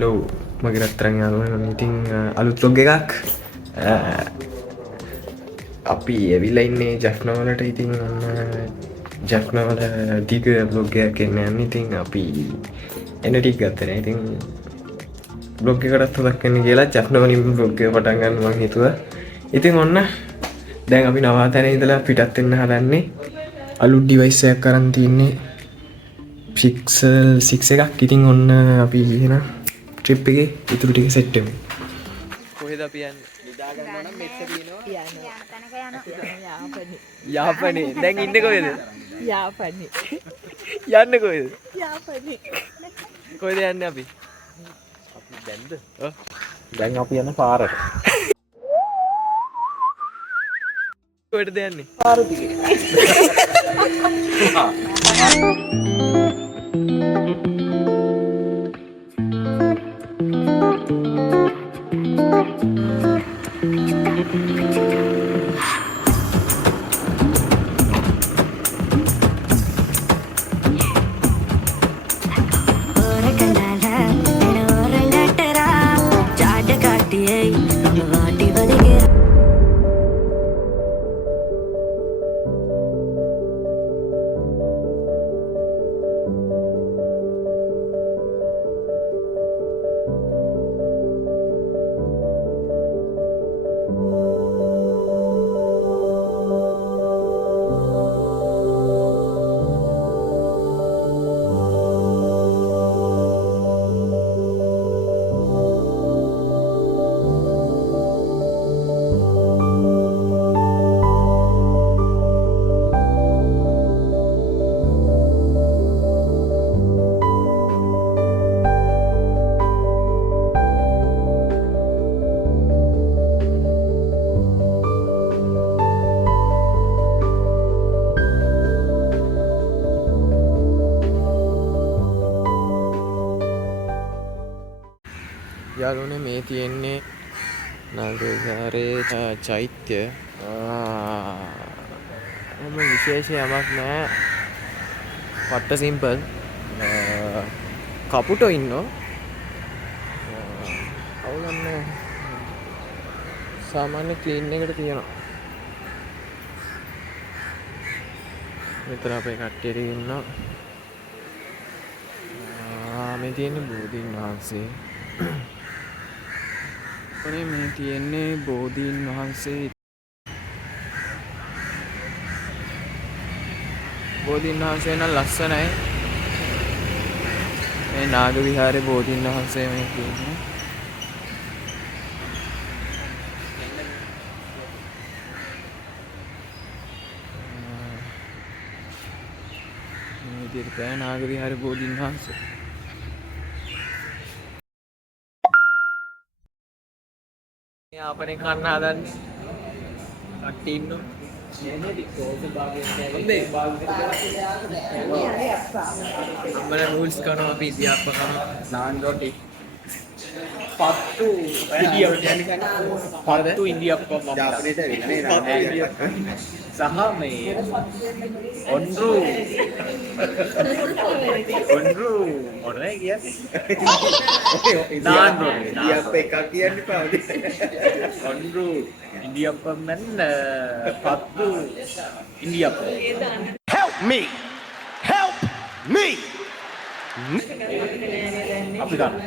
Hello මගේ රත්තරන් යාළුවනේ ඉතින් අලුත් vlog එකක් අපි ඇවිල්ලා ඉන්නේ ජෆ්නාවලට ඉතින් ජෆ්නාවල දිග vlog එකක් එන්න යන්නේ ඉතින් අපි එන ටික ගත්තා නේ ඉතින් vlog එකකටත් හොදක් වෙන්න කියලා ජෆ්නාවලින් vlog එක පටන් ගන්න මං හිතුවා ඉතින් ඔන්න දැන් අපි නවාතැන ඉඳලා පිටත් වෙන්න හදන්නේ අලුත් ඩිවයිස් එකක් අරන් තින්නේ Pixel 6 එකක් ඉතින් ඔන්න අපි එහෙනම් ට්‍රිප් එකේ ඉතුරු ටික සෙට් වෙමු. කොහෙද අපි යන්නේ? නිදා ගන්න නම් මෙච්චර දිනනවා. යාපනේ. දැන් ඉන්නේ කොහෙද? යාපනේ. යන්නේ කොහෙද? යාපනේ. කොහෙද යන්නේ අපි? අපි දැන්ද? දැන් අපි යන පාරට. කොහෙටද යන්නේ? පාර දිගේ. යාළුවනේ මේ තියෙන්නේ නගරේ චෛත්‍ය මොම විශේෂ යමක් නෑ පට්ට සිම්පල් කපුටෝ ඉන්නෝ අවුලක් නෑ සාමාන්‍ය ක්ලීන් එකට තියෙනවා මෙතන අපේ කට්ටියට ඉන්නවා මේ තියෙන්නේ බෝධීන් වහන්සේ මේ තියෙන්නේ බෝධීන් වහන්සේ බෝධීන් වහන්සේ නම් ලස්සනයි මේ නාග විහාරේ බෝධීන් වහන්සේ මේ තියෙන්නේ මේ විදිහට තමයි නාග විහාරේ බෝධීන් වහන්සේ අපනේ කන්න හදන්නේ කට්ටි ඉන්නෝ අම්මලා නූල්ස් කරනවා අපි ඉතිහාස කරනවා නාන්ඩෝටි පත්තු පත්තු ඉන්දියාප්පම් ජාපනීස් වෙන්නේ සහ මේ ඔන්රු මොනවද කියන්නේ නාන්ඩෝ ඉන්දියාප්ප එකක් කියන්න පාවද ඔන්රු ඉන්දියාප්පම් නම් පත්තු ඉන්දියාප්ප help me අපි ගන්න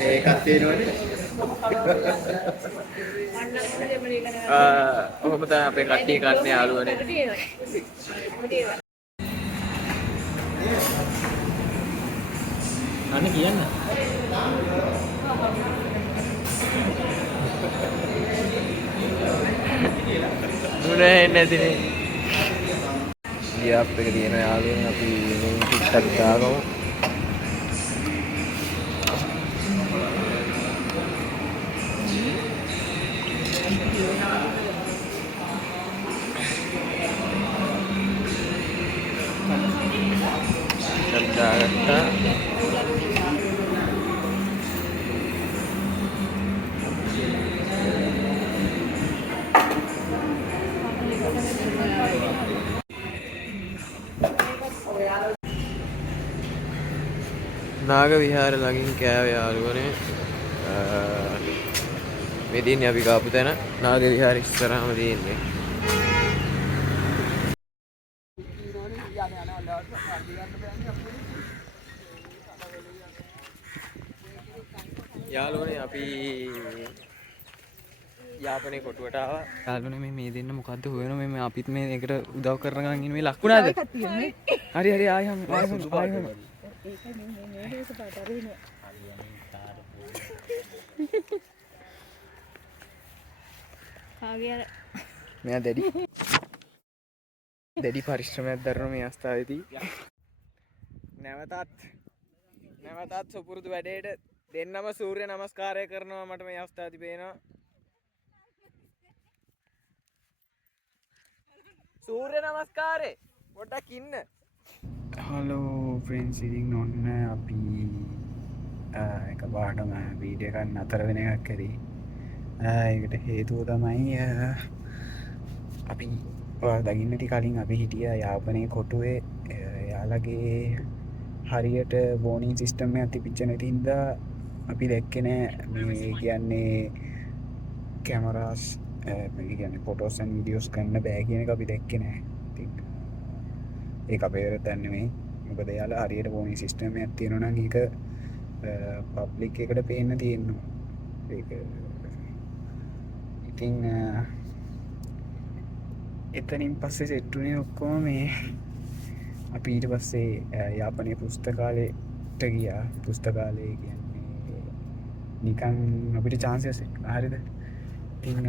ඒකක් තියෙනවනේ ඔහොම තමයි අපේ කට්ටිය කන්නේ යාළුවනේ අනේ කියන්න නුනේ නැතිනේ ගියාප් එක තියෙන යාළුවනේ අපි මේ ටිකක් දාගමු දාගත්තා නාග විහාර ළඟින් කෑවේ යාළුවනේ. මේ තියෙන්නේ අපි කාපු තැන නාග විහාර ඉස්සරහම තියෙන්නේ. යාළුවනේ අපි යාපනයේ කොටුවට ආවා. යාළුවනේ මේ දෙන්න මොකද්ද හොයනවා මේ අපිත් මේ එකට උදව් කරනකන් ඉන්නේ මේ ලක්ුණාද? හරි හරි ආයෙම මෙයා දැඩි පරිශ්‍රමයක් දරන මේ අවස්ථාවේදී නැවතත් සුපුරුදු වැඩේට දෙන්නම සූර්ය නමස්කාරය කරනවා. මට මේ අවස්ථාවේදී පේනවා සූර්ය නමස්කාරේ පොඩ්ඩක් ඉන්න. හලෝ ෆ්‍රෙන්ඩ්ස්, ඉතින් ඔන්න අපි එක පාටම වීඩියෝ එකක් නතර වෙන එකක් කරේ. ඒකට හේතුව තමයි අපි දකින්නට කලින් අපි හිටිය යාපනයේ කොටුවේ යාලගේ හරියට බෝනින් සිස්ටම් එකක් තිබිච්ච නැති හින්දා අපි දැක්කේ නෑ මේ කියන්නේ කැමරාස් කියන්නේ ෆොටෝස් ඇන්ඩ් වීඩියෝස් ගන්න බෑ කියන එක අපි දැක්කේ නෑ. ඉතින් ඒක අපේ වැරද්දක් නෙමෙයි. මොකද යාලා හරියට බෝනින් සිස්ටම් එකක් තියෙනවා නම් ඒක පබ්ලික් එකට පේන්න තියෙනවා. ඒක ඉතින් එතනින් පස්සේ සෙට් වුණේ ඔක්කොම මේ අපි ඊට පස්සේ යාපනයේ පුස්තකාලයට ගියා. පුස්තකාලය කියන්නේ නිකන් අපිට chance එකක් හරිද? ඉතින්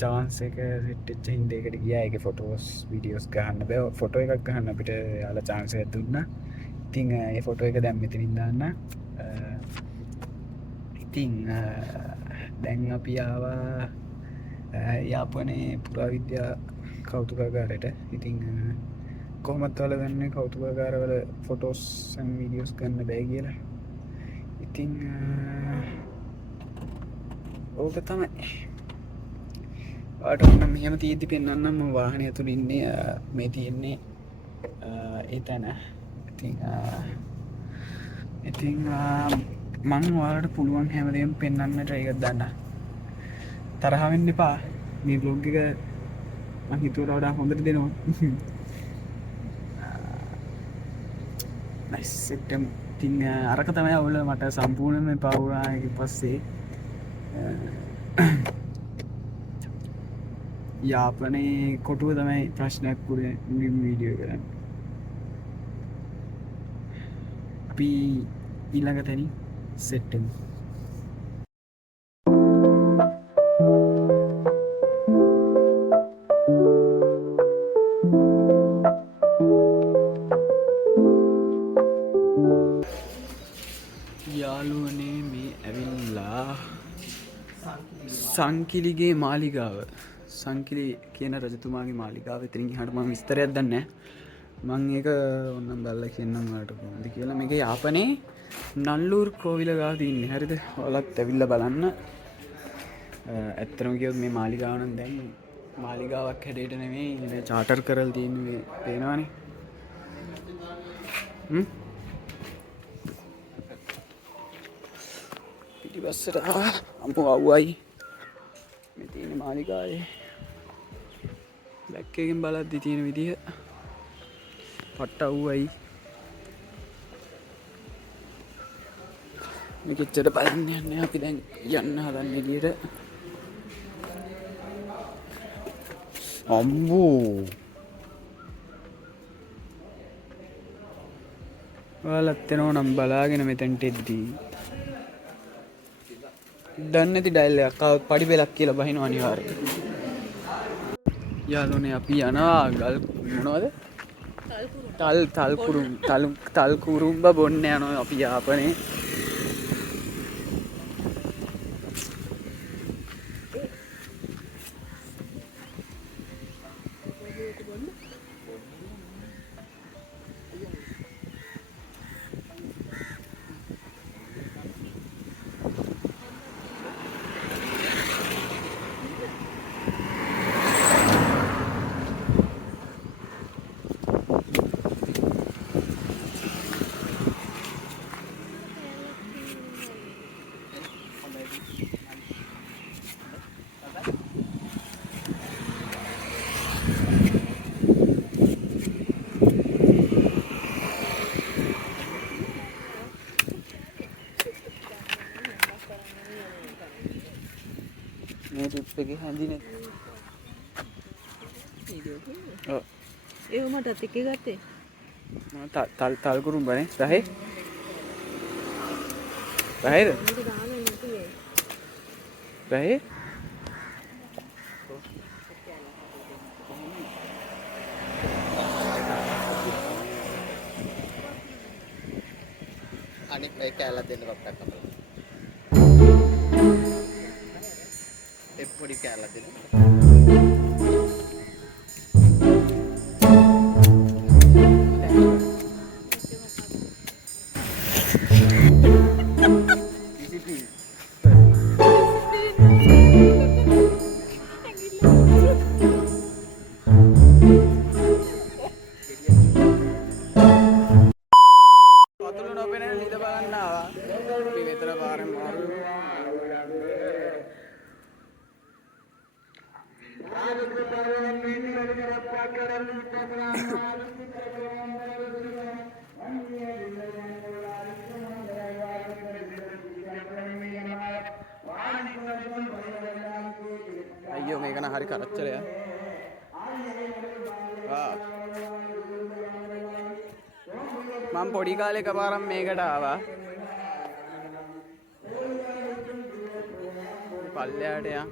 chance එක සෙට් වෙච්ච හින්දා ඒකට ගියා. ඒකේ ෆොටෝස් වීඩියෝස් ගන්න බෑ. ෆොටෝ එකක් ගන්න අපිට යාලා chance එකක් දුන්නා. ඉතින් ඒ ෆොටෝ එක දැන් මෙතනින් දාන්න. ඉතින් දැන් අපි ආවා යාපනයේ පුරාවිද්‍යා කෞතුකාගාරයට. ඉතින් කොහොමත් වල ගන්න කෞතුකාගාරවල ෆොටෝස් ඇන්ඩ් වීඩියෝස් ගන්න බෑ කියලා. ඉතින් ඕක තමයි. ඔයාලට ඔන්න මෙහෙම තියෙද්දි පෙන්නන්නම් මම වාහනය ඇතුළේ ඉන්නේ. මේ තියෙන්නේ ඒ තැන. ඉතින් මම ඔයාලට පුළුවන් හැමදේම පෙන්වන්න try එකක් දාන්න. තරහ වෙන්න එපා. මේ vlog එක මම හිතුවට වඩා හොඳට දෙනවා. nice system. ඉතින් අරක තමයි අවුල මට සම්පූර්ණයෙන්ම එපා වුණා. ඊට පස්සේ යාපනයේ කොටුව තමයි ප්‍රශ්නයක් වුණේ මුලින් වීඩියෝ කරන්න. අපි ඊළඟ තැනින් සෙට් වෙමු. යාළුවනේ මේ ඇවිල්ලා සංකිලිගේ මාලිගාව. සංකිලි කියන රජතුමාගේ මාලිගාව. එතනින් එහාට මම විස්තරයක් දන්නේ නැහැ. මම ඒක ඕනම් බලලා කියන්නම් ඔයාලට කොහොමද කියලා. මේක යාපනයේ නල්ලූර් කෝවිල ගාව තියෙන්නේ. හරිද? ඔයාලත් ඇවිල්ලා බලන්න. ඇත්තටම කියොත් මේ මාලිගාව නම් දැන් මාලිගාවක් හැඩයට නෙමෙයි මේ චාටර් කරලා තියෙන්නේ. පේනවනේ. පිටිපස්සට අම්මෝ අවුයි මේ තියෙන මාලිගාවේ බැක් එකෙන් බලද්දි තියෙන විදිය පට්ට අවුයි. මේක එච්චර බලන්න යන්නේ අපි දැන් යන්න හදන්නේ එළියට. අම්බෝ ඔයාලත් එනවා නම් බලාගෙන මෙතෙන්ට එද්දී දන්නේ නැති ඩයල් එකක් ආවොත් පඩි බෙලක් කියලා බහිනවා අනිවාර්යයෙන්. යාළුවනේ අපි යනවා ගල් මොනවද? තල් කුරුම්බ බොන්න යනවා අපි යාපනයේ. ටොප් එකේ හැඳිනේ. ඔව්. ඒ මටත් එකේ ගත්තේ. මම තල් කුරුම්බනේ. රහේ. රහේද? රහේ? අනිත් මේ කෑල්ලක් දෙන්න පොඩ්ඩක් අපල. ඒ පොඩි කෑල්ලක් දෙන්න. වතුර නොපෙනෙන ලිද බලන්න ආවා. අපි මෙතන පාරෙන් මාරු. අයියෝ මේක නම් හරි කරච්චලයක්. මම පොඩි කාලේ එකපාරක් මේකට ආවා. පල්ලෙහාට යන්.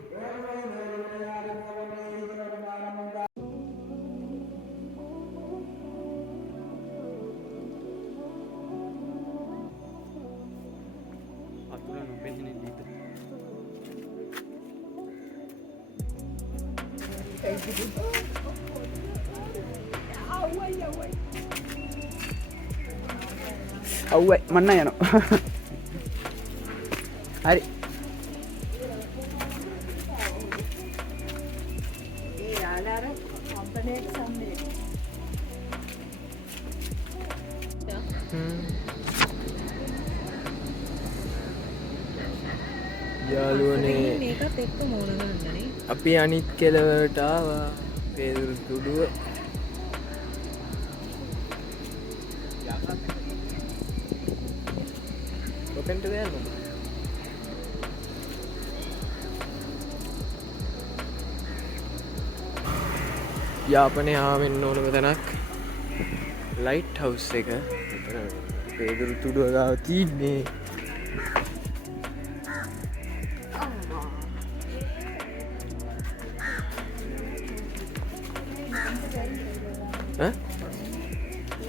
අතුල නොපෙන්නේ ලිද. අව්වයි මන්න යනවා. හරි. ඒ ආලාර කම්පැනි එක සම්මේ. යාළුවනේ මේකත් එක්ක මෝන ගන්නනේ. අපි අනිත් කෙළවරට ආවා. පේදුරු තුඩුව. ඔතෙන්ට යන්න. යාපනයේ ආවෙන්න ඕනම තැනක් ලයිට් හවුස් එක. මෙතන පේදුරු තුඩුව ගාව තියන්නේ.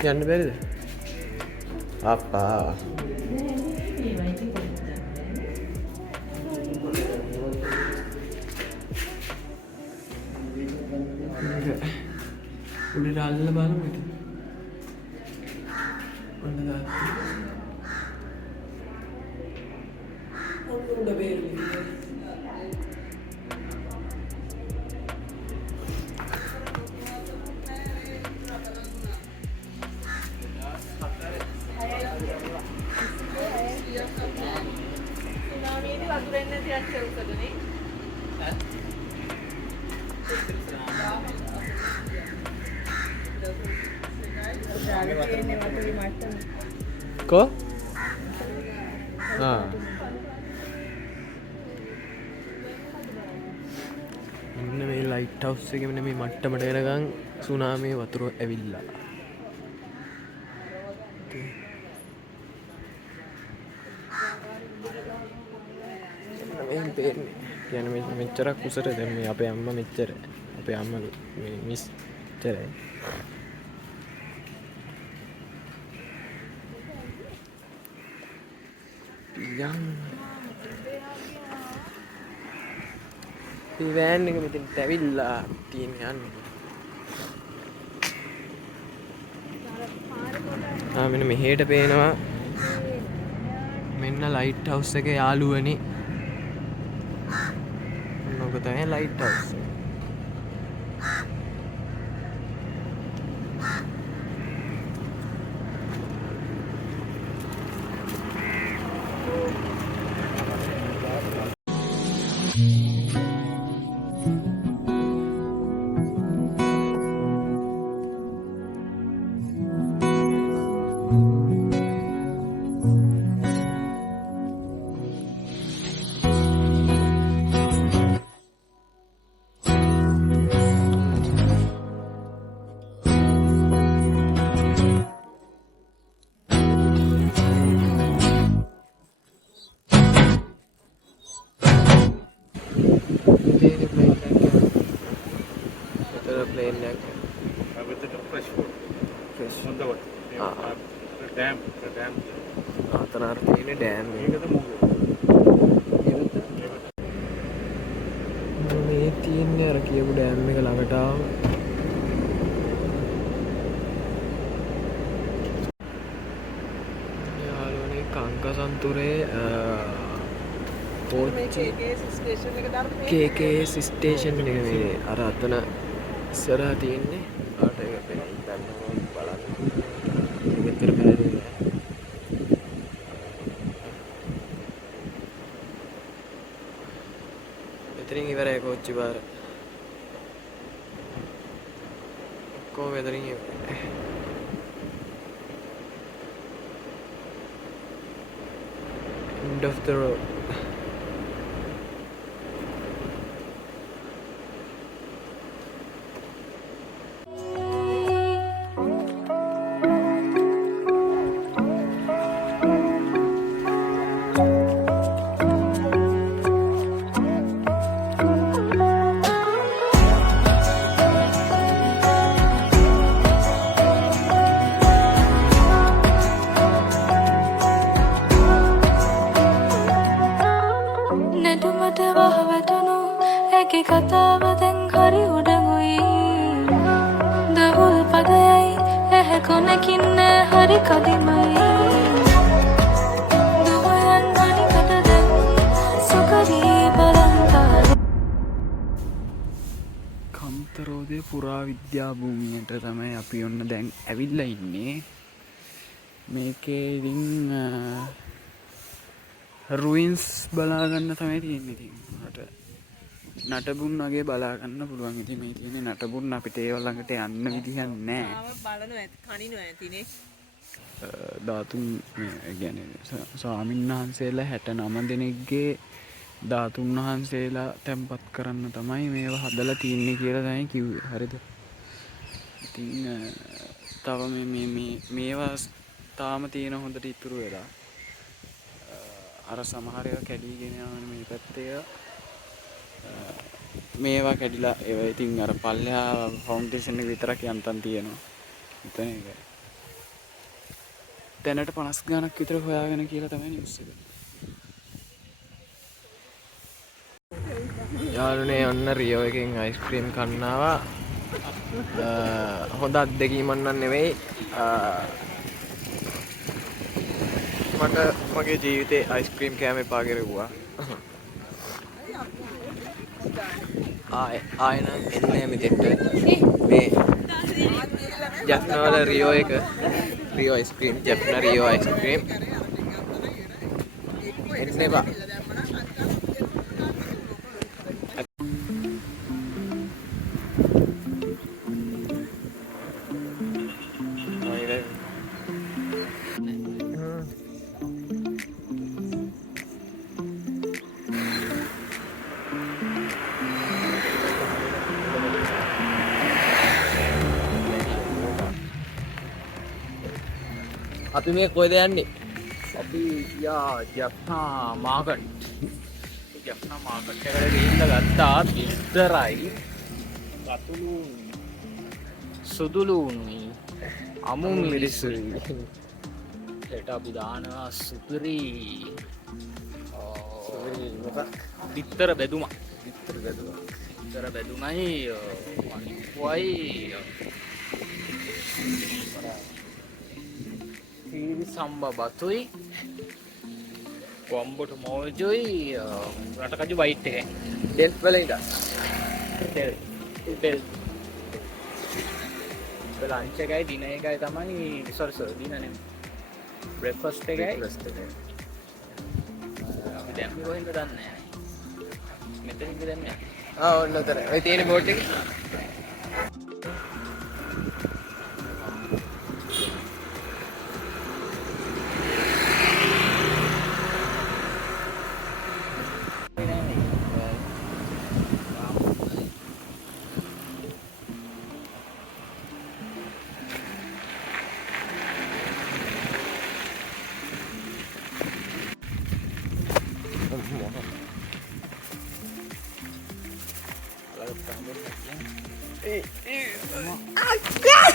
යන්න බැරිද? අප්පා උඩට අල්ලලා බලමු ඉතින්. ඔන්න දාන්න. උඩ බේරුවේ. සුනාමියේදී වතුර එන්නේ නැති අච්චරුකදනේ. Ko? මෙන්න මේ ලයිට් හවුස් එකේ මෙන්න මේ මට්ටමට එනකන් සුනාමියේ වතුර ඇවිල්ලා. මෙහෙන් පේන්නේ. කියන්නේ මෙච්චරක් උසට දැන් මේ අපේ අම්මා මෙච්චර. අපේ අම්මා මේ මිස් මෙච්චරයි. යම් මේ වෑන් එක මෙතෙන්ට ඇවිල්ලා තියෙන යන්නේ. මෙන්න මෙහෙට පේනවා මෙන්න ලයිට් හවුස් එක යාළුවනේ. ඔක තමයි ලයිට් හවුස් එක. ප්ලේන් එකක් with fresh food fresh on the water. Dam. අතන අර තියෙන ඩෑම් එක. ඒකද මූග. මේ තියෙන්නේ අර කියපු ඩෑම් එක ළඟට ආවම යාළුවනේ කංකසන්තුරේ පෝච්චි ස්ටේෂන් එක ධර්මයේ KKS ස්ටේෂන් එක මේ අර අතන ඉස්සරහා තියෙන්නේ ආට එක පෙනී ගන්නවා බලන්න මෙතන පැහැදිලි නෑ මෙතනින් ඉවරයි කෝච්චි පාර ඔක්කොම මෙතනින් ඉවරයි end of the road නැටුමට වහවැටුණු ඇගේ කතාව දැන් හරි උඩඟුයි දවුල් පදයයි ඇහැ කොනකින්න හරි කදිමයි දුවයන් අනිකට දැන් සුකරී බලන්කාර කන්තරෝදය පුරා විද්‍යා භූමියට තමයි අපි ඔන්න දැන් ඇවිල්ලා ඉන්නේ මේකේ ඉතින් රුයින්ස් බලාගන්න තමයි තියෙන්නේ ඉතින් මට නටබුන් වගේ බලාගන්න පුළුවන් ඉතින් මේ තියෙන්නේ නටබුන් අපිට ඒව ළඟට යන්න විදිහක් නැහැ බලනවා ඇති කනිනවා ඇතිනේ ධාතුන් ගැන ස්වාමීන් වහන්සේලා 69 දෙනෙක්ගේ ධාතුන් වහන්සේලා තැන්පත් කරන්න තමයි මේවා හදලා තියන්නේ කියලා තමයි කිව්වේ. හරිද? ඉතින් තව මේවා තාම තියෙන හොඳට ඉතුරු වෙලා. අර සමහර ඒවා කැඩීගෙන යන මේ පැත්තේ මේවා කැඩිලා ඒවා ඉතින් අර පල්ලෙහා ෆවුන්ඩේෂන් එක විතරක් යන්තම් තියෙනවා. එතන ඒක. දැනට 50 ගණක් විතර හොයාගෙන කියලා තමයි නිවුස් එක. යාළුනේ ඔන්න රියෝ එකෙන් අයිස්ක්‍රීම් කන්නාවා හොඳ අත්දැකීමක් නම් නෙවෙයි මට මගේ ජීවිතේ අයිස්ක්‍රීම් කෑම එපා කෙරුවා ආයෙ නම් එන්නේ මෙතෙන්ට මේ ජෆ්නාවල රියෝ එක රියෝ අයිස්ක්‍රීම් ජෆ්නා රියෝ අයිස්ක්‍රීම් එන්න එපා අපි මේ කොහෙද යන්නේ? අපි යා ජප්නා මාකට් එකට ගිහින් ගත්තා විතරයි රතුළු සුදුළු උණුයි අමු මිරිසුයි ඒට අපි දානවා සුපිරි බිත්තර බෙදුමක් බිත්තර බෙදුමයි වයි සම්බ බතුයි කොම්බොට මෝජොයි රටකජු වයිට් එක ඩෙල්ෆ් වල ඉඳන් ඩෙල් ලන්ච් එකයි දින එකයි තමයි සොරි දින නෙමෙයි බ්‍රෙක්ෆාස්ට් එකයි අපි දැන් කොහෙන්ද දන්නේ මෙතනින්ද දැන් යන්නේ ඔන්න උතන ඔය තියෙන බෝට් එක අක්කා